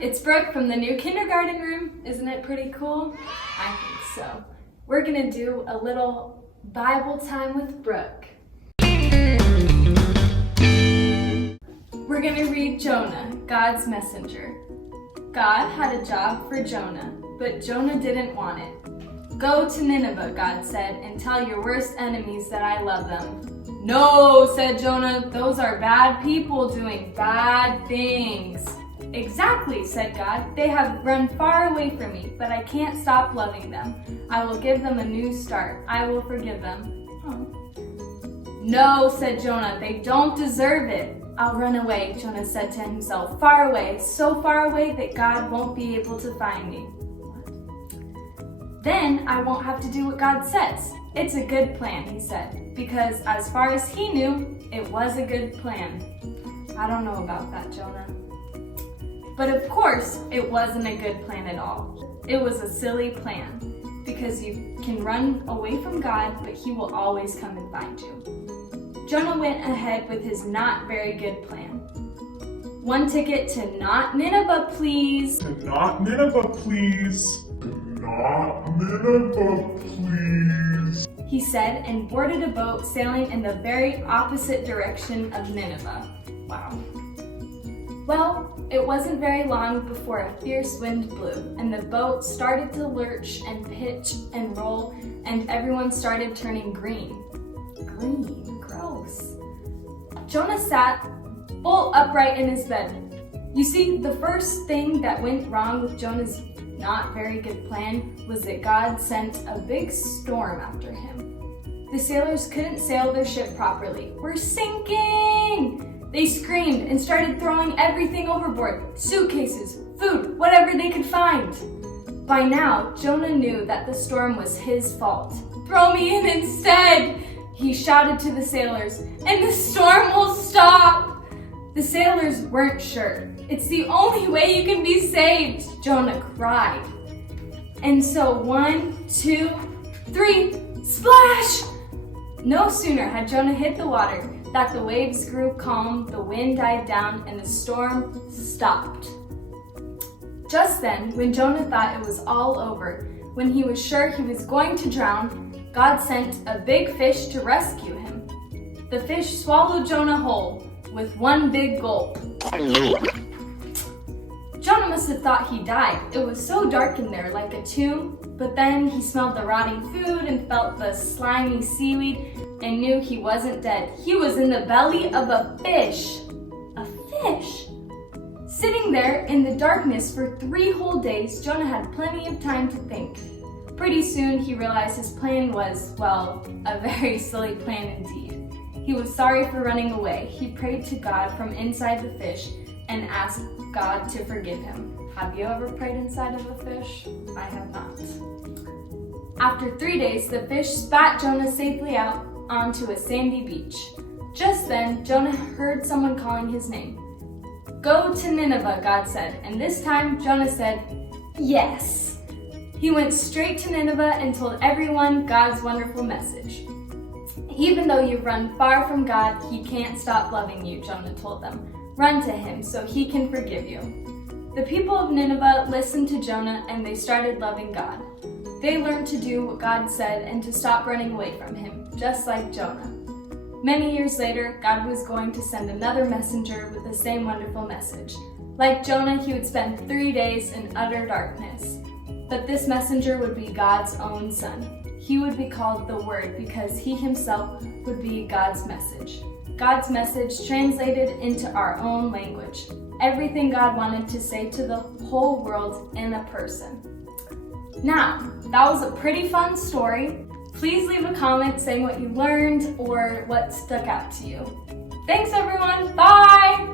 it's Brooke from the new kindergarten room. Isn't it pretty cool? I think so. We're gonna do a little Bible time with Brooke. We're gonna read Jonah, God's messenger. God had a job for Jonah, but Jonah didn't want it. Go to Nineveh, God said, and tell your worst enemies that I love them. No, said Jonah, those are bad people doing bad things. Exactly, said God. They have run far away from me, but I can't stop loving them. I will give them a new start. I will forgive them. Oh. No, said Jonah, they don't deserve it. I'll run away, Jonah said to himself, far away, so far away that God won't be able to find me. Then I won't have to do what God says. It's a good plan, he said, because as far as he knew, it was a good plan. I don't know about that, Jonah. But of course, it wasn't a good plan at all. It was a silly plan, because you can run away from God, but he will always come and find you. Jonah went ahead with his not very good plan. One ticket to not Nineveh, please. To not Nineveh, please. Not Nineveh, please, he said, and boarded a boat sailing in the very opposite direction of Nineveh. Wow. Well, it wasn't very long before a fierce wind blew, and the boat started to lurch and pitch and roll, and everyone started turning green. Green, gross. Jonah sat bolt upright in his bed. You see, the first thing that went wrong with Jonah's not very good plan was that God sent a big storm after him. The sailors couldn't sail their ship properly. We're sinking! They screamed and started throwing everything overboard, suitcases, food, whatever they could find. By now, Jonah knew that the storm was his fault. Throw me in instead, he shouted to the sailors, and the storm will stop. The sailors weren't sure. It's the only way you can be saved, Jonah cried. And so 1, 2, 3, splash! No sooner had Jonah hit the water that the waves grew calm, the wind died down, and the storm stopped. Just then, when Jonah thought it was all over, when he was sure he was going to drown, God sent a big fish to rescue him. The fish swallowed Jonah whole with one big gulp. Jonah must have thought he died. It was so dark in there, like a tomb, but then he smelled the rotting food and felt the slimy seaweed and knew he wasn't dead. He was in the belly of a fish. A fish? Sitting there in the darkness for 3 whole days, Jonah had plenty of time to think. Pretty soon he realized his plan was, well, a very silly plan indeed. He was sorry for running away. He prayed to God from inside the fish and asked God to forgive him. Have you ever prayed inside of a fish? I have not. After 3 days, the fish spat Jonah safely out onto a sandy beach. Just then, Jonah heard someone calling his name. Go to Nineveh, God said, and this time Jonah said, yes. He went straight to Nineveh and told everyone God's wonderful message. Even though you've run far from God, he can't stop loving you, Jonah told them. Run to him so he can forgive you. The people of Nineveh listened to Jonah and they started loving God. They learned to do what God said and to stop running away from him, just like Jonah. Many years later, God was going to send another messenger with the same wonderful message. Like Jonah, he would spend 3 days in utter darkness. But this messenger would be God's own son. He would be called the Word because he himself would be God's message. God's message translated into our own language. Everything God wanted to say to the whole world in a person. Now, that was a pretty fun story. Please leave a comment saying what you learned or what stuck out to you. Thanks everyone, bye!